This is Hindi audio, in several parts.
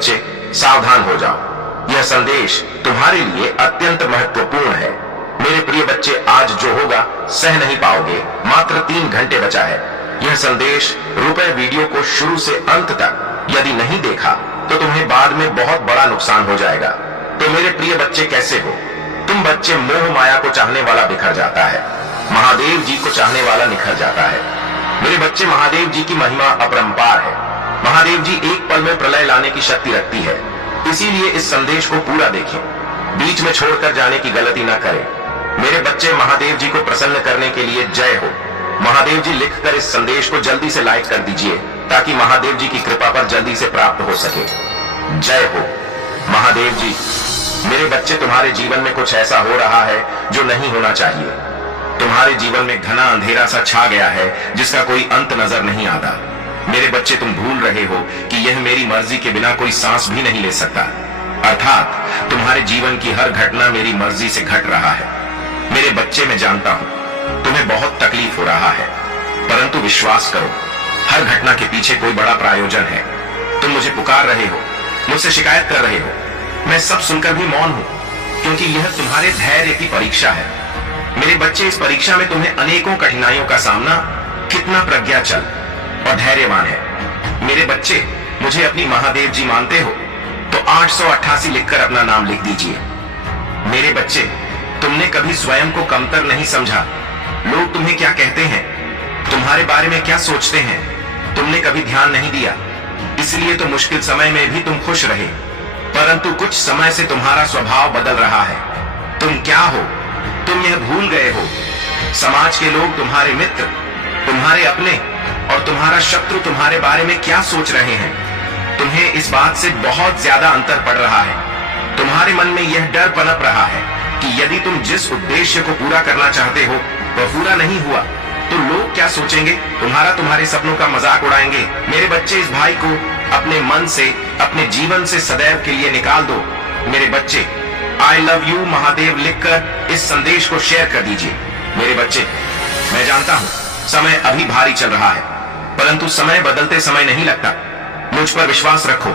बच्चे सावधान हो जाओ, यह संदेश तुम्हारे लिए अत्यंत महत्वपूर्ण है। मेरे प्रिय बच्चे, आज जो होगा सह नहीं पाओगे, मात्र 3 घंटे बचा है। यह संदेश रुपए वीडियो को शुरू से अंत तक यदि नहीं देखा तो तुम्हें बाद में बहुत बड़ा नुकसान हो जाएगा। तो मेरे प्रिय बच्चे, कैसे हो तुम? बच्चे, मोह माया को चाहने वाला बिखर जाता है, महादेव जी को चाहने वाला निखर जाता है। मेरे बच्चे, महादेव जी की महिमा अपरंपार है। महादेव जी एक पल में प्रलय लाने की शक्ति रखती है। इसीलिए इस संदेश को पूरा देखें, बीच में छोड़कर जाने की गलती न करें। मेरे बच्चे, महादेव जी को प्रसन्न करने के लिए जय हो। महादेव जी लिखकर इस संदेश को जल्दी से लाइक कर दीजिए ताकि महादेव जी की कृपा पर जल्दी से प्राप्त हो सके। जय हो महादेव जी। मेरे बच्चे, तुम्हारे जीवन में कुछ ऐसा हो रहा है जो नहीं होना चाहिए। तुम्हारे जीवन में घना अंधेरा सा छा गया है जिसका कोई अंत नजर नहीं आता। मेरे बच्चे, तुम भूल रहे हो कि यह मेरी मर्जी के बिना कोई सांस भी नहीं ले सकता, अर्थात तुम्हारे जीवन की हर घटना मेरी मर्जी से घट रहा है। मेरे बच्चे, मैं जानता हूं तुम्हें बहुत तकलीफ हो रहा है, परंतु विश्वास करो, हर घटना के पीछे कोई बड़ा प्रायोजन है। तुम मुझे पुकार रहे हो, मुझसे शिकायत कर रहे हो, मैं सब सुनकर भी मौन हूं, क्योंकि यह तुम्हारे धैर्य की परीक्षा है। मेरे बच्चे, इस परीक्षा में तुम्हें अनेकों कठिनाइयों का सामना कितना प्रज्ञाचल और धैर्यवान है। मेरे बच्चे, मुझे अपनी महादेव जी मानते हो तो 888 लिखकर अपना नाम लिख दीजिए। मेरे बच्चे, तुमने कभी स्वयं को कमतर नहीं समझा। लोग तुम्हें क्या कहते हैं, तुम्हारे बारे में क्या सोचते हैं, तुमने कभी ध्यान नहीं दिया। इसलिए तो मुश्किल समय में भी तुम खुश रहे, परंतु कुछ समय से तुम्हारा स्वभाव बदल रहा है। तुम क्या हो, तुम यह भूल गए हो। समाज के लोग, तुम्हारे मित्र, तुम्हारे अपने और तुम्हारा शत्रु तुम्हारे बारे में क्या सोच रहे हैं। तुम्हें इस बात से बहुत ज्यादा अंतर पड़ रहा है। तुम्हारे मन में यह डर पनप रहा है कि यदि तुम जिस उद्देश्य को पूरा करना चाहते हो वह पूरा नहीं हुआ तो लोग क्या सोचेंगे, तुम्हारे सपनों का मजाक उड़ाएंगे। मेरे बच्चे, इस भाई को अपने मन से, अपने जीवन से सदैव के लिए निकाल दो। मेरे बच्चे, आई लव यू महादेव लिखकर इस संदेश को शेयर कर दीजिए। मेरे बच्चे, मैं जानता हूं समय अभी भारी चल रहा है, परंतु समय बदलते समय नहीं लगता। मुझ पर विश्वास रखो,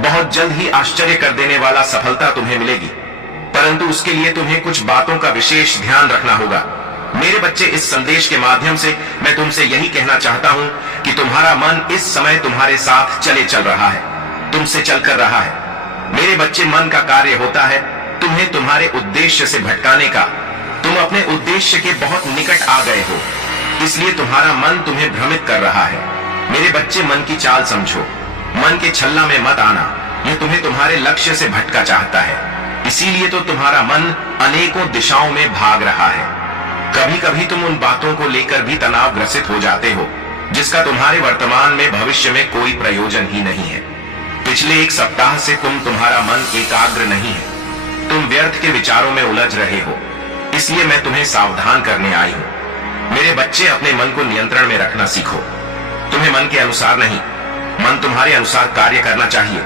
बहुत जल्द ही आश्चर्य कर देने वाला सफलता तुम्हें मिलेगी, परंतु उसके लिए तुम्हें कुछ बातों का विशेष ध्यान रखना होगा। मेरे बच्चे, इस संदेश के माध्यम से मैं तुमसे यही कहना चाहता हूं कि तुम्हारा मन इस समय तुम्हारे साथ चल रहा है, तुमसे चलकर रहा है। मेरे बच्चे, मन का कार्य होता है तुम्हें तुम्हारे उद्देश्य से भटकाने का। तुम अपने उद्देश्य के बहुत निकट आ गए हो, इसलिए तुम्हारा मन तुम्हें भ्रमित कर रहा है। मेरे बच्चे, मन की चाल समझो, मन के छल्ला में मत आना, यह तुम्हें तुम्हारे लक्ष्य से भटका चाहता है। इसीलिए तो तुम्हारा मन अनेकों दिशाओं में भाग रहा है। कभी कभी तुम उन बातों को लेकर भी तनावग्रसित हो जाते हो जिसका तुम्हारे वर्तमान में, भविष्य में कोई प्रयोजन ही नहीं है। पिछले 1 सप्ताह से तुम्हारा मन एकाग्र नहीं है, तुम व्यर्थ के विचारों में उलझ रहे हो। इसलिए मैं तुम्हें सावधान करने आई हूं। मेरे बच्चे, अपने मन को नियंत्रण में रखना सीखो। तुम्हें मन के अनुसार नहीं, मन तुम्हारे अनुसार कार्य करना चाहिए,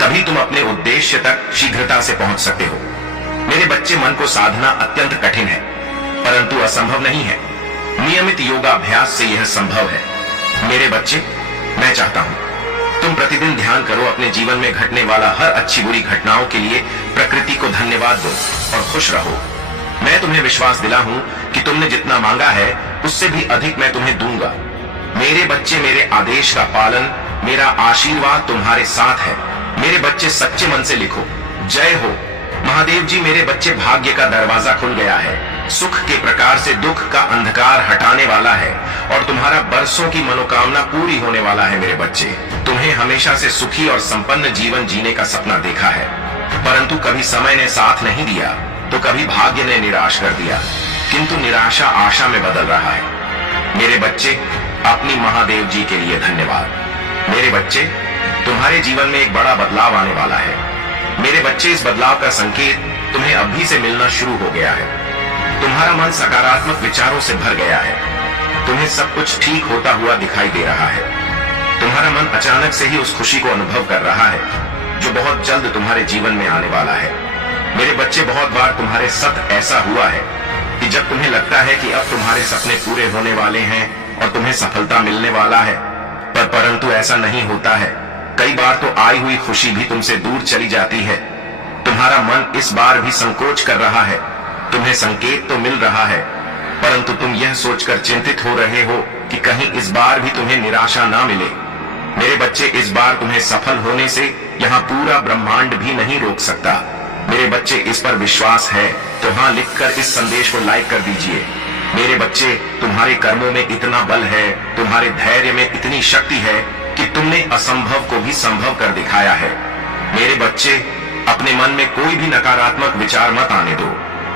तभी तुम अपने उद्देश्य तक शीघ्रता से पहुंच सकते हो। मेरे बच्चे, मन को साधना अत्यंत कठिन है, परंतु असंभव नहीं है। नियमित योगाभ्यास से यह संभव है। मेरे बच्चे, मैं चाहता हूं तुम प्रतिदिन ध्यान करो, अपने जीवन में घटने वाला हर अच्छी बुरी घटनाओं के लिए प्रकृति को धन्यवाद दो और खुश रहो। मैं तुम्हें विश्वास दिला हूं कि तुमने जितना मांगा है उससे भी अधिक मैं तुम्हें दूंगा। मेरे बच्चे, मेरे आदेश का पालन, मेरा आशीर्वाद तुम्हारे साथ है। मेरे बच्चे, सच्चे मन से लिखो, जय हो महादेव जी। मेरे बच्चे, भाग्य का दरवाजा खुल गया है, सुख के प्रकार से दुख का अंधकार हटाने वाला है और तुम्हारा बरसों की मनोकामना पूरी होने वाला है। मेरे बच्चे, तुम्हें हमेशा से सुखी और संपन्न जीवन जीने का सपना देखा है, परंतु कभी समय ने साथ नहीं दिया तो कभी भाग्य ने निराश कर दिया, किंतु निराशा आशा में बदल रहा है। मेरे बच्चे, अपनी महादेव जी के लिए धन्यवाद। मेरे बच्चे, तुम्हारे जीवन में एक बड़ा बदलाव आने वाला है। मेरे बच्चे, इस बदलाव का संकेत तुम्हें अभी से मिलना शुरू हो गया है। तुम्हारा मन सकारात्मक विचारों से भर गया है, तुम्हें सब कुछ ठीक होता हुआ दिखाई दे रहा है। तुम्हारा मन अचानक से ही उस खुशी को अनुभव कर रहा है जो बहुत जल्द तुम्हारे जीवन में आने वाला है। मेरे बच्चे, बहुत बार तुम्हारे साथ ऐसा हुआ है कि जब तुम्हें लगता है कि अब तुम्हारे सपने पूरे होने वाले हैं और तुम्हें सफलता मिलने वाला है, परंतु ऐसा नहीं होता है। कई बार तो आई हुई खुशी भी तुमसे दूर चली जाती है। तुम्हारा मन इस बार भी संकोच कर रहा है। तुम्हें संकेत तो मिल रहा है, परंतु तुम यह सोचकर चिंतित हो रहे हो कि कहीं इस बार भी तुम्हें निराशा ना मिले। मेरे बच्चे, इस बार तुम्हें सफल होने से यहाँ पूरा ब्रह्मांड भी नहीं रोक सकता। मेरे बच्चे, इस पर विश्वास है तो हाँ लिखकर इस संदेश को लाइक कर दीजिए। मेरे बच्चे, तुम्हारे कर्मों में इतना बल है, तुम्हारे धैर्य में इतनी शक्ति है कि तुमने असंभव को भी संभव कर दिखाया है। मेरे बच्चे, अपने मन में कोई भी नकारात्मक विचार मत आने दो,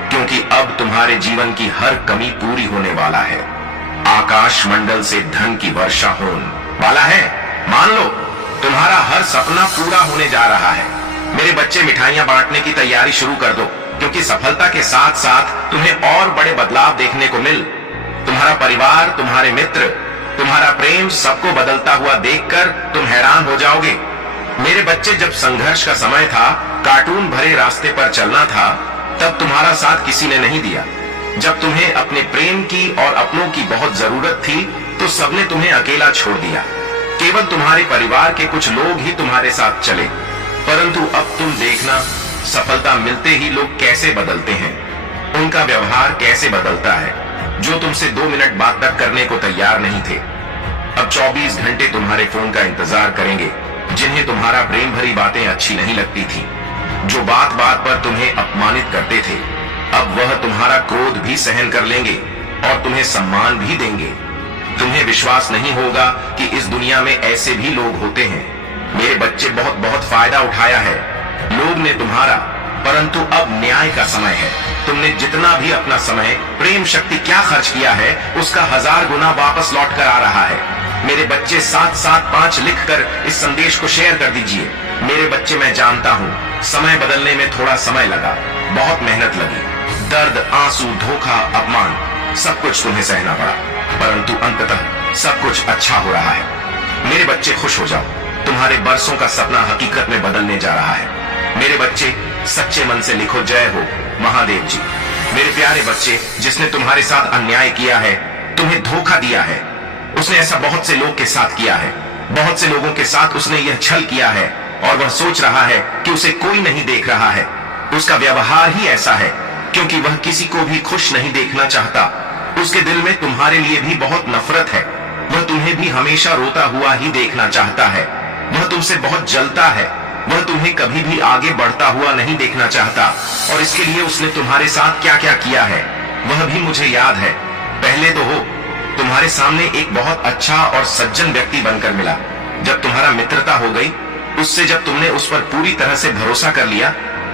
क्योंकि अब तुम्हारे जीवन की हर कमी पूरी होने वाला है। आकाश मंडल से धन की वर्षा होने वाला है। मान लो, तुम्हारा हर सपना पूरा होने जा रहा है। मेरे बच्चे, मिठाइयां बांटने की तैयारी शुरू कर दो, क्योंकि सफलता के साथ साथ तुम्हें और बड़े बदलाव देखने को मिल। तुम्हारा परिवार, तुम्हारे मित्र, तुम्हारा प्रेम, सबको बदलता हुआ देखकर तुम हैरान हो जाओगे। मेरे बच्चे, जब संघर्ष का समय था, कार्टून भरे रास्ते पर चलना था, तब तुम्हारा साथ किसी ने नहीं दिया। जब तुम्हें अपने प्रेम की और अपनों की बहुत जरूरत थी, तो सबने तुम्हें अकेला छोड़ दिया। केवल तुम्हारे परिवार के कुछ लोग ही तुम्हारे साथ चले। परंतु अब तुम देखना, सफलता मिलते ही लोग कैसे बदलते हैं, उनका व्यवहार कैसे बदलता है। जो तुमसे 2 मिनट बात तक करने को तैयार नहीं थे, अब 24 घंटे तुम्हारे फोन का इंतजार करेंगे। जिन्हें तुम्हारा प्रेम भरी बातें अच्छी नहीं लगती थी, जो बात बात पर तुम्हें अपमानित करते थे, अब वह तुम्हारा क्रोध भी सहन कर लेंगे और तुम्हें सम्मान भी देंगे। तुम्हें विश्वास नहीं होगा कि इस दुनिया में ऐसे भी लोग होते हैं। मेरे बच्चे, बहुत बहुत फायदा उठाया है लोग ने तुम्हारा, परंतु अब न्याय का समय है। तुमने जितना भी अपना समय, प्रेम शक्ति क्या खर्च किया है, उसका 1000 गुना वापस लौट कर आ रहा है। मेरे बच्चे, 775 लिखकर इस संदेश को शेयर कर दीजिए। मेरे बच्चे, मैं जानता हूँ समय बदलने में थोड़ा समय लगा, बहुत मेहनत लगी, दर्द, आंसू, धोखा, अपमान, सब कुछ तुम्हें सहना पड़ा, परंतु अंततः सब कुछ अच्छा हो रहा है। मेरे बच्चे, खुश हो जाओ, तुम्हारे बरसों का सपना हकीकत में बदलने जा रहा है। मेरे बच्चे, सच्चे मन से लिखो, जय हो महादेव जी। मेरे प्यारे बच्चे, जिसने तुम्हारे साथ अन्याय किया है, तुम्हें धोखा दिया है, उसने ऐसा बहुत से लोग के साथ किया है। बहुत से लोगों के साथ उसने यह छल किया है और वह सोच रहा है कि उसे कोई नहीं देख रहा है। उसका व्यवहार ही ऐसा है, क्योंकि वह किसी को भी खुश नहीं देखना चाहता। उसके दिल में तुम्हारे लिए भी बहुत नफरत है। वह तुम्हें भी हमेशा रोता हुआ ही देखना चाहता है। वह तुमसे बहुत जलता है। वह तुम्हें कभी भी आगे बढ़ता हुआ नहीं देखना चाहता, और इसके लिए उसने तुम्हारे साथ क्या क्या किया है वह भी मुझे याद है। पहले तो हो, तुम्हारे सामने एक बहुत अच्छा और सज्जन व्यक्ति बनकर मिला। जब तुम्हारा मित्रता हो गई, उससे जब तुमने उस पर पूरी तरह से भरोसा कर लिया,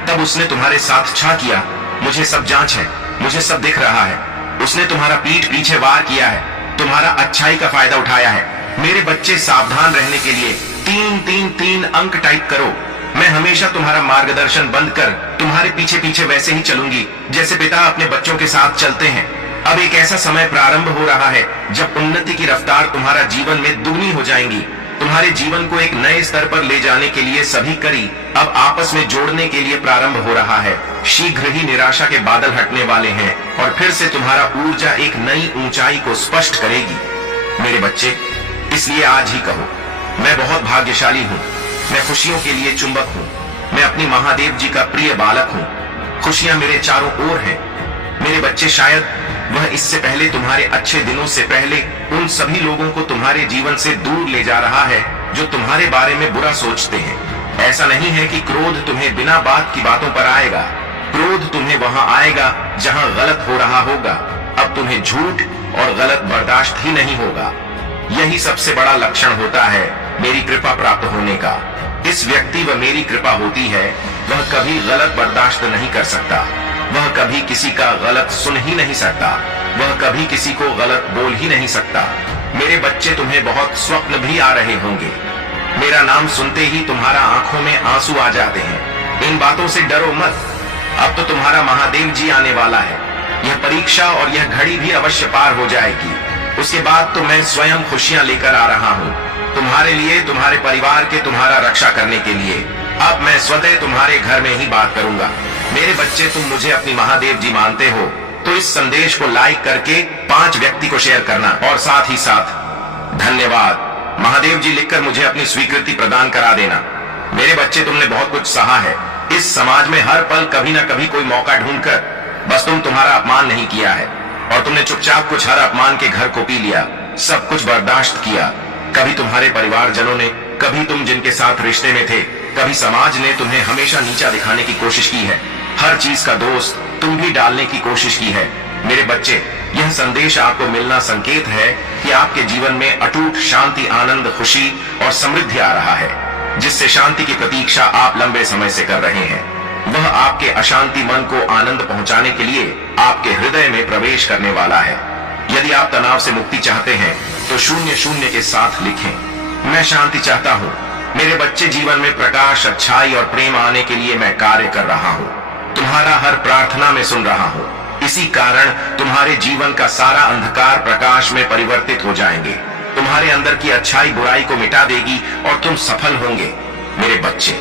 तब उसने तुम्हारे साथ छा किया। मुझे सब जांच है, मुझे सब दिख रहा है। उसने तुम्हारा पीठ पीछे वार किया है, तुम्हारा अच्छाई का फायदा उठाया है। मेरे बच्चे, सावधान रहने के लिए 333 अंक टाइप करो। मैं हमेशा तुम्हारा मार्गदर्शन बंद कर तुम्हारे पीछे पीछे वैसे ही चलूंगी जैसे पिता अपने बच्चों के साथ चलते हैं। अब एक ऐसा समय प्रारंभ हो रहा है जब उन्नति की रफ्तार तुम्हारा जीवन में दुगनी हो जाएंगी। तुम्हारे जीवन को एक नए स्तर पर ले जाने के लिए सभी कड़ी अब आपस में जोड़ने के लिए प्रारंभ हो रहा है। शीघ्र ही निराशा के बादल हटने वाले हैं और फिर से तुम्हारा ऊर्जा एक नई ऊंचाई को स्पष्ट करेगी। मेरे बच्चे, इसलिए आज ही कहो, मैं बहुत भाग्यशाली हूँ, मैं खुशियों के लिए चुंबक हूँ, मैं अपनी महादेव जी का प्रिय बालक हूँ। खुशियां मेरे चारों ओर हैं। मेरे बच्चे, शायद वह इससे पहले, तुम्हारे अच्छे दिनों से पहले, उन सभी लोगों को तुम्हारे जीवन से दूर ले जा रहा है जो तुम्हारे बारे में बुरा सोचते हैं। ऐसा नहीं है कि क्रोध तुम्हें बिना बात की बातों पर आएगा। क्रोध तुम्हें वहां आएगा जहां गलत हो रहा होगा। अब तुम्हें झूठ और गलत बर्दाश्त ही नहीं होगा। यही सबसे बड़ा लक्षण होता है मेरी कृपा प्राप्त होने का। इस व्यक्ति व मेरी कृपा होती है, वह कभी गलत बर्दाश्त नहीं कर सकता। वह कभी किसी का गलत सुन ही नहीं सकता। वह कभी किसी को गलत बोल ही नहीं सकता। मेरे बच्चे, तुम्हें बहुत स्वप्न भी आ रहे होंगे। मेरा नाम सुनते ही तुम्हारा आंखों में आंसू आ जाते हैं। इन बातों से डरो मत। अब तो तुम्हारा महादेव जी आने वाला है। यह परीक्षा और यह घड़ी भी अवश्य पार हो जाएगी। उसके बाद तो मैं स्वयं खुशियां लेकर आ रहा हूँ, तुम्हारे लिए, तुम्हारे परिवार के, तुम्हारा रक्षा करने के लिए। अब मैं स्वतः तुम्हारे घर में ही बात करूंगा। मेरे बच्चे, तुम मुझे अपनी महादेव जी मानते हो तो इस संदेश को लाइक करके 5 व्यक्ति को शेयर करना, और साथ ही साथ धन्यवाद। महादेव जी लिखकर मुझे अपनी स्वीकृति प्रदान करा देना। मेरे बच्चे, तुमने बहुत कुछ सहा है। इस समाज में हर पल कभी ना कभी कोई मौका ढूंढकर बस तुम्हारा अपमान नहीं किया है, और तुमने चुपचाप कुछ हर अपमान के घर को पी लिया, सब कुछ बर्दाश्त किया। कभी तुम्हारे परिवारजनों ने, कभी तुम जिनके साथ रिश्ते में थे, कभी समाज ने तुम्हें हमेशा नीचा दिखाने की कोशिश की है। हर चीज का दोष तुम भी डालने की कोशिश की है। मेरे बच्चे, यह संदेश आपको मिलना संकेत है कि आपके जीवन में अटूट शांति, आनंद, खुशी और समृद्धि आ रहा है। जिससे शांति की प्रतीक्षा आप लंबे समय से कर रहे हैं, वह आपके अशांति मन को आनंद पहुंचाने के लिए आपके हृदय में प्रवेश करने वाला है। यदि आप तनाव से मुक्ति चाहते हैं तो 0-0 के साथ लिखें, मैं शांति चाहता हूँ। मेरे बच्चे, जीवन में प्रकाश, अच्छाई और प्रेम आने के लिए मैं कार्य कर रहा हूँ। तुम्हारा हर प्रार्थना में सुन रहा हूँ। इसी कारण तुम्हारे जीवन का सारा अंधकार प्रकाश में परिवर्तित हो जाएंगे। तुम्हारे अंदर की अच्छाई बुराई को मिटा देगी और तुम सफल होंगे। मेरे बच्चे,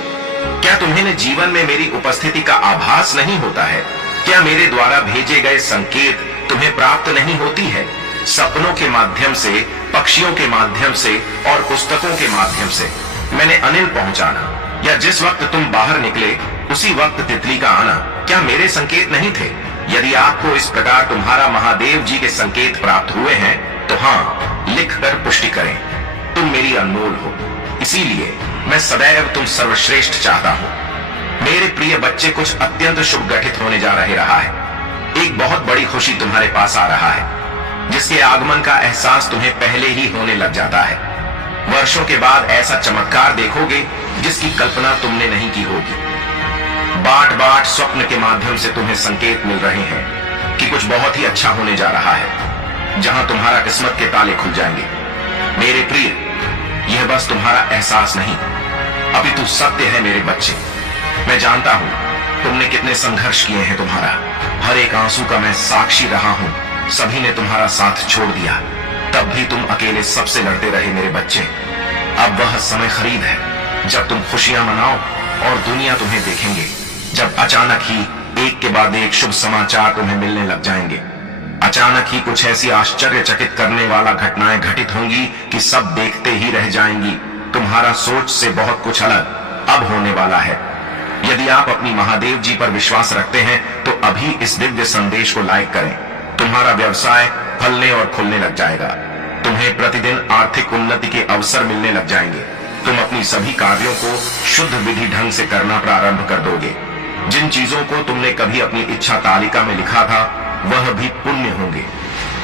क्या तुम्हें जीवन में मेरी उपस्थिति का आभास नहीं होता है? क्या मेरे द्वारा भेजे गए संकेत तुम्हें प्राप्त नहीं होती है? सपनों के माध्यम से, पक्षियों के माध्यम से और पुस्तकों के माध्यम से मैंने अनिल पहुंचाना, या जिस वक्त तुम बाहर निकले उसी वक्त तितली का आना, क्या मेरे संकेत नहीं थे? यदि आपको इस प्रकार तुम्हारा महादेव जी के संकेत प्राप्त हुए हैं तो हाँ, लिखकर पुष्टि करें। तुम मेरी अनमोल हो, इसीलिए मैं सदैव तुम सर्वश्रेष्ठ चाहता हूं। मेरे प्रिय बच्चे, कुछ अत्यंत शुभ घटित होने जा रहा है। एक बहुत बड़ी खुशी तुम्हारे पास आ रहा है, जिसके आगमन का एहसास तुम्हें पहले ही होने लग जाता है। वर्षों के बाद ऐसा चमत्कार देखोगे जिसकी कल्पना तुमने नहीं की होगी। बाट बाट स्वप्न के माध्यम से तुम्हें संकेत मिल रहे हैं कि कुछ बहुत ही अच्छा होने जा रहा है, जहां तुम्हारा किस्मत के ताले खुल जाएंगे। मेरे प्रिय, यह बस तुम्हारा एहसास नहीं, अपितु सत्य है। मेरे बच्चे, मैं जानता हूं तुमने कितने संघर्ष किए हैं। तुम्हारा हर एक आंसू का मैं साक्षी रहा हूं। सभी ने तुम्हारा साथ छोड़ दिया, तब भी तुम अकेले सबसे लड़ते रहे। मेरे बच्चे, अब वह समय खरीद है जब तुम खुशियां मनाओ और दुनिया तुम्हें देखेंगे, जब अचानक ही एक के बाद एक शुभ समाचार तुम्हें मिलने लग जाएंगे। अचानक ही कुछ ऐसी आश्चर्यचकित करने वाला घटनाएं घटित होंगी कि सब देखते ही रह जाएंगी। तुम्हारा सोच से बहुत कुछ अलग अब होने वाला है। यदि आप अपनी महादेव जी पर विश्वास रखते हैं तो अभी इस दिव्य संदेश को लाइक करें। तुम्हारा व्यवसाय फलने और खुलने लग जाएगा। तुम्हें प्रतिदिन आर्थिक उन्नति के अवसर मिलने लग जाएंगे। तुम अपनी सभी कार्यों को शुद्ध विधि ढंग से करना प्रारंभ कर दोगे। जिन चीजों को तुमने कभी अपनी इच्छा तालिका में लिखा था, वह भी पुण्य होंगे।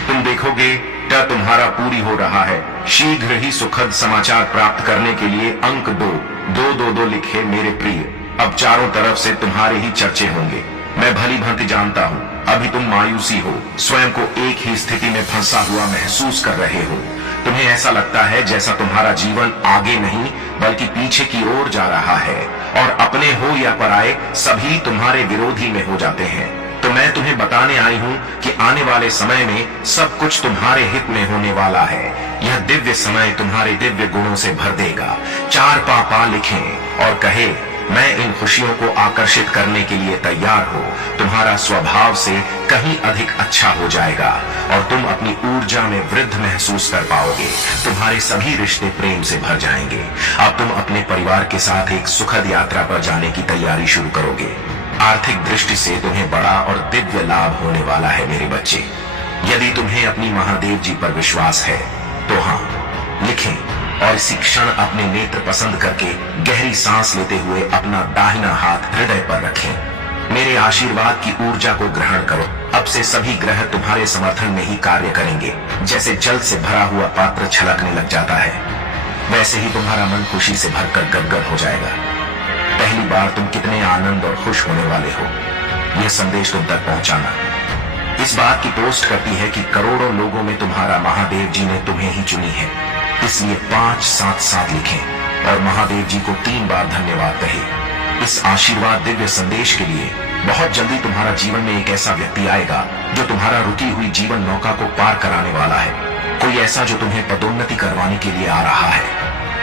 तुम देखोगे क्या तुम्हारा पूरी हो रहा है। शीघ्र ही सुखद समाचार प्राप्त करने के लिए अंक 2 लिखे। मेरे प्रिय, अब चारों तरफ से तुम्हारे ही चर्चे होंगे। मैं भली भांति जानता हूँ अभी तुम मायूसी हो, स्वयं को एक ही स्थिति में फंसा हुआ महसूस कर रहे हो। तुम्हें ऐसा लगता है जैसा तुम्हारा जीवन आगे नहीं बल्कि पीछे की ओर जा रहा है, और अपने हो या पराये सभी तुम्हारे विरोधी में हो जाते हैं। तो मैं तुम्हें बताने आई हूँ कि आने वाले समय में सब कुछ तुम्हारे हित में होने वाला है। यह दिव्य समय तुम्हारे दिव्य गुणों से भर देगा। 4 पापा लिखें और कहे, मैं इन खुशियों को आकर्षित करने के लिए तैयार हो। तुम्हारा स्वभाव से कहीं अधिक अच्छा हो जाएगा और तुम अपनी ऊर्जा में वृद्धि महसूस कर पाओगे। तुम्हारे सभी रिश्ते प्रेम से भर जाएंगे। अब तुम अपने परिवार के साथ एक सुखद यात्रा पर जाने की तैयारी शुरू करोगे। आर्थिक दृष्टि से तुम्हें बड़ा और दिव्य लाभ होने वाला है। मेरे बच्चे, यदि तुम्हें अपनी महादेव जी पर विश्वास है तो हाँ, लिखें और इसी क्षण अपने नेत्र पसंद करके गहरी सांस लेते हुए अपना दाहिना हाथ हृदय पर रखें। मेरे आशीर्वाद की ऊर्जा को ग्रहण करो। अब से सभी ग्रह तुम्हारे समर्थन में ही कार्य करेंगे। जैसे जल से भरा हुआ पात्र छलकने लग जाता है, वैसे ही तुम्हारा मन खुशी से भरकर गदगद हो जाएगा। पहली बार तुम कितने आनंद और खुश होने वाले हो, यह संदेश तुम तक पहुंचाना। इस बात की पोस्ट करती है कि करोड़ों लोगों में तुम्हारा महादेव जी ने तुम्हें ही चुनी है। इसलिए 5-7 लिखें और महादेव जी को 3 बार धन्यवाद कहें। इस आशीर्वाद दिव्य संदेश के लिए बहुत जल्दी तुम्हारा जीवन में एक ऐसा व्यक्ति आएगा जो तुम्हारा रुकी हुई जीवन नौका को पार कराने वाला है। कोई ऐसा जो तुम्हें पदोन्नति करवाने के लिए आ रहा है।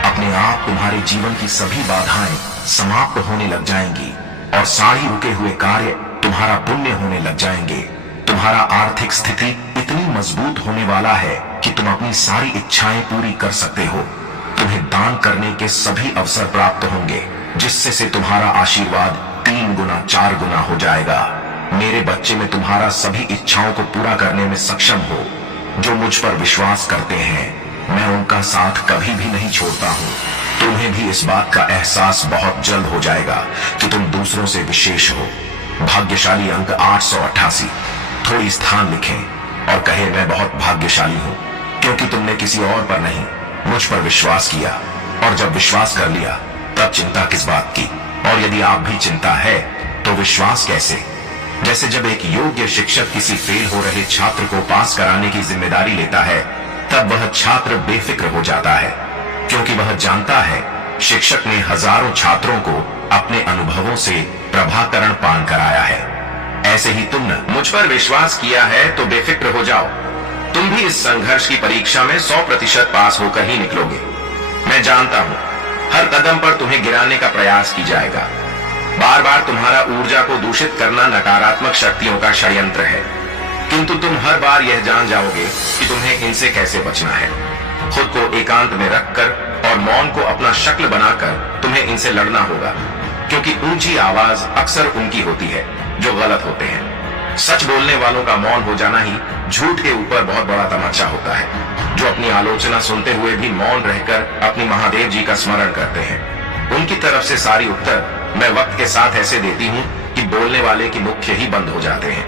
अपने आप तुम्हारे जीवन की सभी बाधाएं समाप्त होने लग जाएंगी और सारी रुके हुए कार्य तुम्हारा पुण्य होने लग जाएंगे। तुम्हारा आर्थिक स्थिति इतनी मजबूत होने वाला है कि तुम अपनी सारी इच्छाएं पूरी कर सकते हो। तुम्हें दान करने के सभी अवसर प्राप्त होंगे, जिससे से तुम्हारा आशीर्वाद 3 गुना 4 गुना हो जाएगा। मेरे बच्चे में तुम्हारा सभी इच्छाओं को पूरा करने में सक्षम हो। जो मुझ पर विश्वास करते हैं, मैं उनका साथ कभी भी नहीं छोड़ता हूँ। तुम्हें भी इस बात का एहसास बहुत जल्द हो जाएगा कि तुम दूसरों से विशेष हो। भाग्यशाली अंक 888। थोड़ी स्थान लिखें और कहे, मैं बहुत भाग्यशाली हूँ, क्योंकि तुमने किसी और पर नहीं, मुझ पर विश्वास किया। और जब विश्वास कर लिया, तब चिंता किस बात की। और यदि आप भी चिंता है, तो विश्वास कैसे? जैसे जब एक योग्य शिक्षक किसी फेल हो रहे छात्र को पास कराने की जिम्मेदारी लेता है, तब वह छात्र बेफिक्र हो जाता है, क्योंकि वह जानता है शिक्षक ने हजारों छात्रों को अपने अनुभवों से प्रभाकरण पान कराया है। ऐसे ही तुमने मुझ पर विश्वास किया है, तो बेफिक्र हो जाओ। तुम भी इस संघर्ष की परीक्षा में 100% पास होकर ही निकलोगे। मैं जानता हूं, हर कदम पर तुम्हें गिराने का प्रयास की जाएगा। बार बार तुम्हारा ऊर्जा को दूषित करना नकारात्मक शक्तियों का षड्यंत्र है, किंतु तुम हर बार यह जान जाओगे कि तुम्हें इनसे कैसे बचना है। खुद को एकांत में रखकर और मौन को अपना शक्ल बनाकर तुम्हें इनसे लड़ना होगा, क्योंकि ऊंची आवाज अक्सर उनकी होती है जो गलत होते हैं। सच बोलने वालों का मौन हो जाना ही झूठ के ऊपर बहुत बड़ा तमाचा होता है, जो अपनी आलोचना सुनते हुए भी मौन रहकर अपनी महादेव जी का स्मरण करते हैं। उनकी तरफ से सारी उत्तर मैं वक्त के साथ ऐसे देती हूँ कि बोलने वाले की मुख्य ही बंद हो जाते हैं।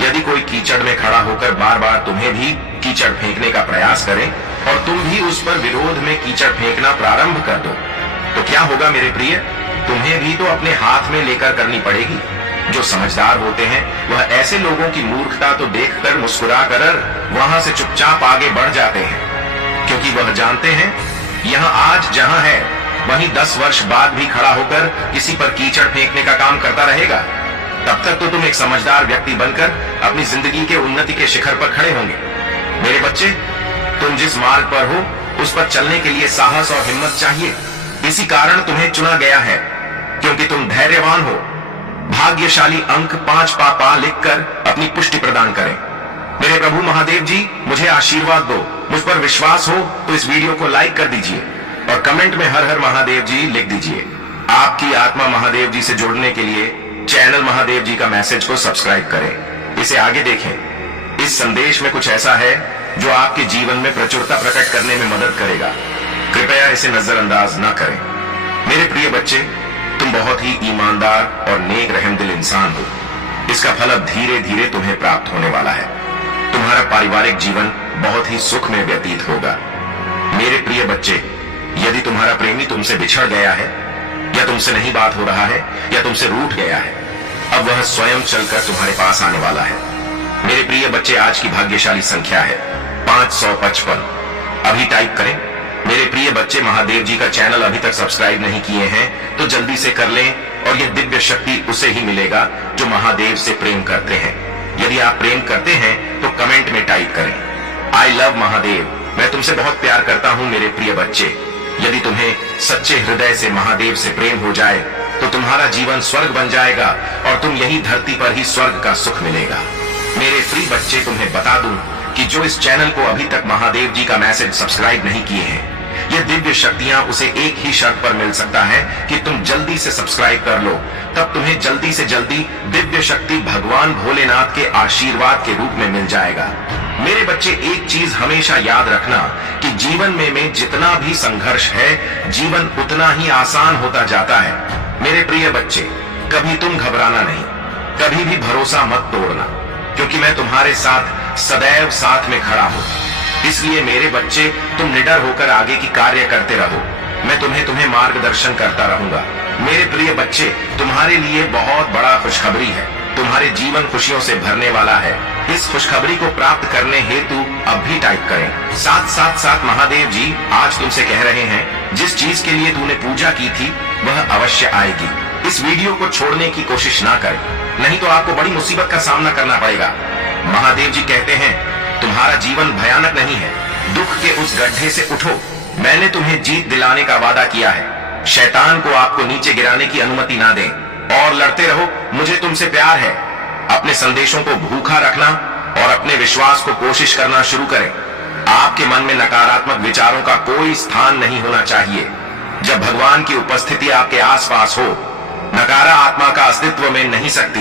यदि कोई कीचड़ में खड़ा होकर बार बार तुम्हें भी कीचड़ फेंकने का प्रयास करे और तुम भी उस पर विरोध में कीचड़ फेंकना प्रारंभ कर दो, तो क्या होगा मेरे प्रिय? तुम्हें भी तो अपने हाथ में लेकर करनी पड़ेगी। जो समझदार होते हैं, वह ऐसे लोगों की मूर्खता तो देखकर मुस्कुरा कर वहां से चुपचाप आगे बढ़ जाते हैं, क्योंकि वह जानते हैं यहां आज जहां है, वहीं 10 वर्ष बाद भी खड़ा होकर किसी पर कीचड़ फेंकने का काम करता रहेगा। तब तक तो तुम एक समझदार व्यक्ति बनकर अपनी जिंदगी के उन्नति के शिखर पर खड़े होंगे। मेरे बच्चे, तुम जिस मार्ग पर हो, उस पर चलने के लिए साहस और हिम्मत चाहिए। इसी कारण तुम्हें चुना गया है, क्योंकि तुम धैर्यवान हो। भाग्यशाली अंक 5 पापा लिखकर अपनी पुष्टि प्रदान करें। मेरे प्रभु महादेव जी, मुझे आशीर्वाद दो। मुझ पर विश्वास हो तो इस वीडियो को लाइक कर दीजिए और कमेंट में हर हर महादेव जी लिख दीजिए। आपकी आत्मा महादेव जी से जुड़ने के लिए चैनल महादेव जी का मैसेज को सब्सक्राइब करें, इसे आगे देखें। इस संदेश में कुछ ऐसा है जो आपके जीवन में प्रचुरता प्रकट करने में मदद करेगा। कृपया इसे नजरअंदाज न करें। मेरे प्रिय बच्चे, तुम बहुत ही ईमानदार और नेक रहमदिल इंसान हो। इसका फल अब धीरे धीरे तुम्हें प्राप्त होने वाला है। तुम्हारा पारिवारिक जीवन बहुत ही सुख में व्यतीत होगा। मेरे प्रिय बच्चे, यदि तुम्हारा प्रेमी तुमसे बिछड़ गया है, या तुमसे नहीं बात हो रहा है, या तुमसे रूठ गया है, अब वह स्वयं चलकर तुम्हारे पास आने वाला है। मेरे प्रिय बच्चे, आज की भाग्यशाली संख्या है 555। अभी टाइप करें। मेरे प्रिय बच्चे, महादेव जी का चैनल अभी तक सब्सक्राइब नहीं किए हैं तो जल्दी से कर लें, और यह दिव्य शक्ति उसे ही मिलेगा जो महादेव से प्रेम करते हैं। यदि आप प्रेम करते हैं तो कमेंट में टाइप करें, आई लव महादेव। मैं तुमसे बहुत प्यार करता हूं मेरे प्रिय बच्चे। यदि तुम्हें सच्चे हृदय से महादेव से प्रेम हो जाए तो तुम्हारा जीवन स्वर्ग बन जाएगा और तुम यही धरती पर ही स्वर्ग का सुख मिलेगा। मेरे प्रिय बच्चे, तुम्हें बता दूं कि जो इस चैनल को अभी तक महादेव जी का मैसेज सब्सक्राइब नहीं किए हैं, ये दिव्य शक्तियां उसे एक ही शर्त पर मिल सकता है कि तुम जल्दी से सब्सक्राइब कर लो। तब तुम्हें जल्दी से जल्दी दिव्य शक्ति भगवान भोलेनाथ के आशीर्वाद के रूप में मिल जाएगा। मेरे बच्चे, एक चीज हमेशा याद रखना कि जीवन में जितना भी संघर्ष है, जीवन उतना ही आसान होता जाता है। मेरे प्रिय बच्चे, कभी तुम घबराना नहीं, कभी भी भरोसा मत तोड़ना, क्योंकि मैं तुम्हारे साथ सदैव साथ में खड़ा हूं। इसलिए मेरे बच्चे, तुम निडर होकर आगे की कार्य करते रहो। मैं तुम्हें मार्गदर्शन करता रहूंगा। मेरे प्रिय बच्चे, तुम्हारे लिए बहुत बड़ा खुशखबरी है। तुम्हारे जीवन खुशियों से भरने वाला है। इस खुशखबरी को प्राप्त करने हेतु अब भी टाइप करें। साथ महादेव जी आज तुमसे कह रहे हैं, जिस चीज के लिए तूने पूजा की थी वह अवश्य आएगी। इस वीडियो को छोड़ने की कोशिश ना करें, नहीं तो आपको बड़ी मुसीबत का सामना करना पड़ेगा। महादेव जी कहते हैं, तुम्हारा जीवन भयानक नहीं है। दुख के उस गड्ढे से उठो। मैंने तुम्हें जीत दिलाने का वादा किया है। शैतान को आपको नीचे गिराने की अनुमति ना दें और लड़ते रहो। मुझे तुमसे प्यार है। अपने संदेशों को भूखा रखना और अपने विश्वास को कोशिश करना शुरू करें। आपके मन में नकारात्मक विचारों का कोई स्थान नहीं होना चाहिए। जब भगवान की उपस्थिति आपके आसपास हो, नकारा आत्मा का अस्तित्व में नहीं सकती।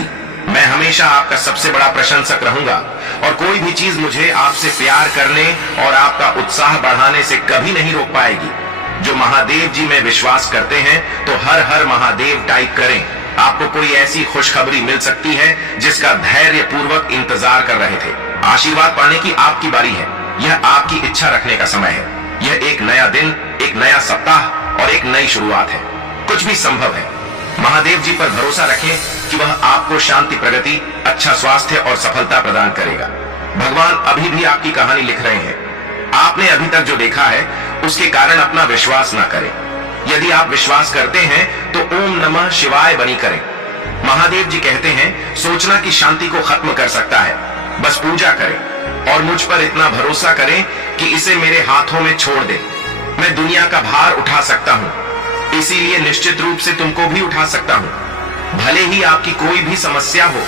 मैं हमेशा आपका सबसे बड़ा प्रशंसक रहूंगा और कोई भी चीज मुझे आपसे प्यार करने और आपका उत्साह बढ़ाने से कभी नहीं रोक पाएगी। जो महादेव जी में विश्वास करते हैं तो हर हर महादेव टाइप करें। आपको कोई ऐसी खुशखबरी मिल सकती है जिसका धैर्य पूर्वक इंतजार कर रहे थे। आशीर्वाद पाने की आपकी बारी है। यह आपकी इच्छा रखने का समय है। यह एक नया दिन, एक नया सप्ताह और एक नई शुरुआत है। कुछ भी संभव है। महादेव जी पर भरोसा रखें कि वह आपको शांति, प्रगति, अच्छा स्वास्थ्य और सफलता प्रदान करेगा। भगवान अभी भी आपकी कहानी लिख रहे हैं। आपने अभी तक जो देखा है उसके कारण अपना विश्वास न करें। यदि आप विश्वास करते हैं तो ओम नमः शिवाय बनी करें। महादेव जी कहते हैं सोचना कि शांति को खत्म कर सकता है, बस पूजा करें और मुझ पर इतना भरोसा करें कि इसे मेरे हाथों में छोड़ दे। मैं दुनिया का भार उठा सकता हूं, इसीलिए निश्चित रूप से तुमको भी उठा सकता हूं, भले ही आपकी कोई भी समस्या हो।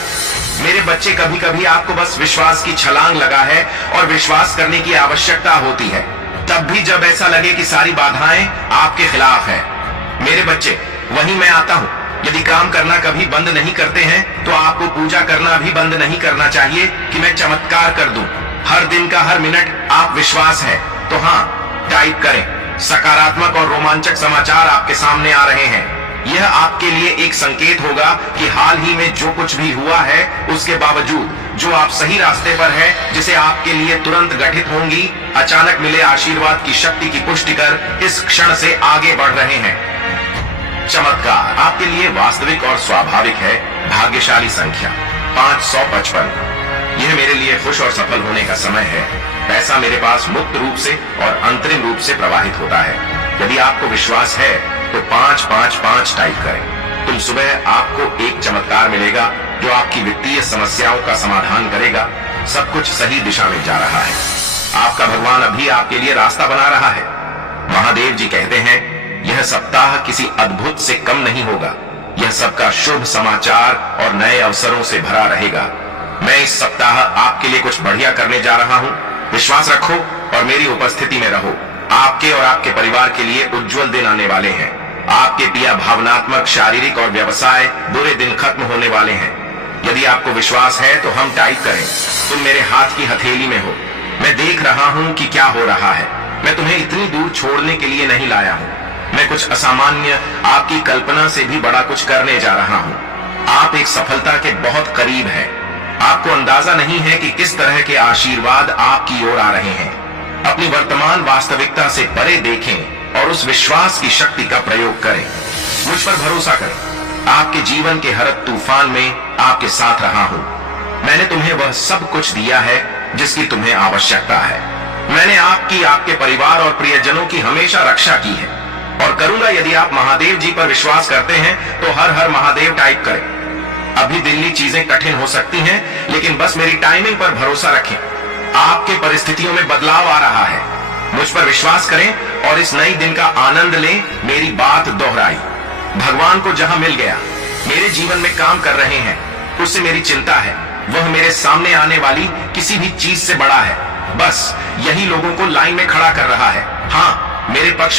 मेरे बच्चे, कभी कभी आपको बस विश्वास की छलांग लगा है और विश्वास करने की आवश्यकता होती है, तब भी जब ऐसा लगे कि सारी बाधाएं आपके खिलाफ हैं। मेरे बच्चे, वहीं मैं आता हूं। यदि काम करना कभी बंद नहीं करते हैं तो आपको पूजा करना भी बंद नहीं करना चाहिए कि मैं चमत्कार कर दूं। हर दिन का हर मिनट आप विश्वास है तो हाँ टाइप करें। सकारात्मक और रोमांचक समाचार आपके सामने आ रहे हैं। यह आपके लिए एक संकेत होगा कि हाल ही में जो कुछ भी हुआ है उसके बावजूद जो आप सही रास्ते पर है, जिसे आपके लिए तुरंत गठित होंगी अचानक मिले आशीर्वाद की शक्ति की पुष्टि कर इस क्षण से आगे बढ़ रहे हैं। चमत्कार आपके लिए वास्तविक और स्वाभाविक है। भाग्यशाली संख्या 555। यह मेरे लिए खुश और सफल होने का समय है। पैसा मेरे पास मुक्त रूप से और अंतरिम रूप से प्रवाहित होता है। यदि आपको विश्वास है तो 555 टाइप करें। तुम सुबह आपको एक चमत्कार मिलेगा जो आपकी वित्तीय समस्याओं का समाधान करेगा। सब कुछ सही दिशा में जा रहा है। आपका भगवान अभी आपके लिए रास्ता बना रहा है। महादेव जी कहते हैं यह सप्ताह किसी अद्भुत से कम नहीं होगा। यह सबका शुभ समाचार और नए अवसरों से भरा रहेगा। मैं इस सप्ताह आपके लिए कुछ बढ़िया करने जा रहा हूं। विश्वास रखो और मेरी उपस्थिति में रहो। आपके और आपके परिवार के लिए उज्जवल दिन आने वाले हैं। आपके पिया भावनात्मक, शारीरिक और व्यवसाय बुरे दिन खत्म होने वाले हैं। यदि आपको विश्वास है तो हम टाइप करें। तुम मेरे हाथ की हथेली में हो। मैं देख रहा हूं कि क्या हो रहा है। मैं तुम्हें इतनी दूर छोड़ने के लिए नहीं लाया हूं। मैं कुछ असामान्य, आपकी कल्पना से भी बड़ा कुछ करने जा रहा हूं। आप एक सफलता के बहुत करीब हैं। आपको अंदाजा नहीं है कि किस तरह के आशीर्वाद आपकी ओर आ रहे हैं। अपनी वर्तमान वास्तविकता से परे देखें और उस विश्वास की शक्ति का प्रयोग करें। मुझ पर भरोसा करें। आपके जीवन के हर तूफान में आपके साथ रहा हूं। मैंने तुम्हें वह सब कुछ दिया है जिसकी तुम्हें आवश्यकता है। मैंने आपकी, आपके परिवार और प्रियजनों की हमेशा रक्षा की है और करूंगा। यदि आप महादेव जी पर विश्वास करते हैं तो हर हर महादेव टाइप करें। अभी दिल्ली चीजें कठिन हो सकती हैं, लेकिन बस मेरी टाइमिंग पर भरोसा रखें। आपके परिस्थितियों में बदलाव आ रहा है। मुझ पर विश्वास करें और इस नई दिन का आनंद लें। मेरी बात दोहराई। भगवान को जहां मिल गया, मेरे जीवन में काम कर रहे हैं, उससे मेरी चिंता है। वह मेरे सामने आने वाली किसी भी चीज से बड़ा है। बस यही लोगों को लाइन में खड़ा कर रहा है। हाँ, मेरे पक्ष में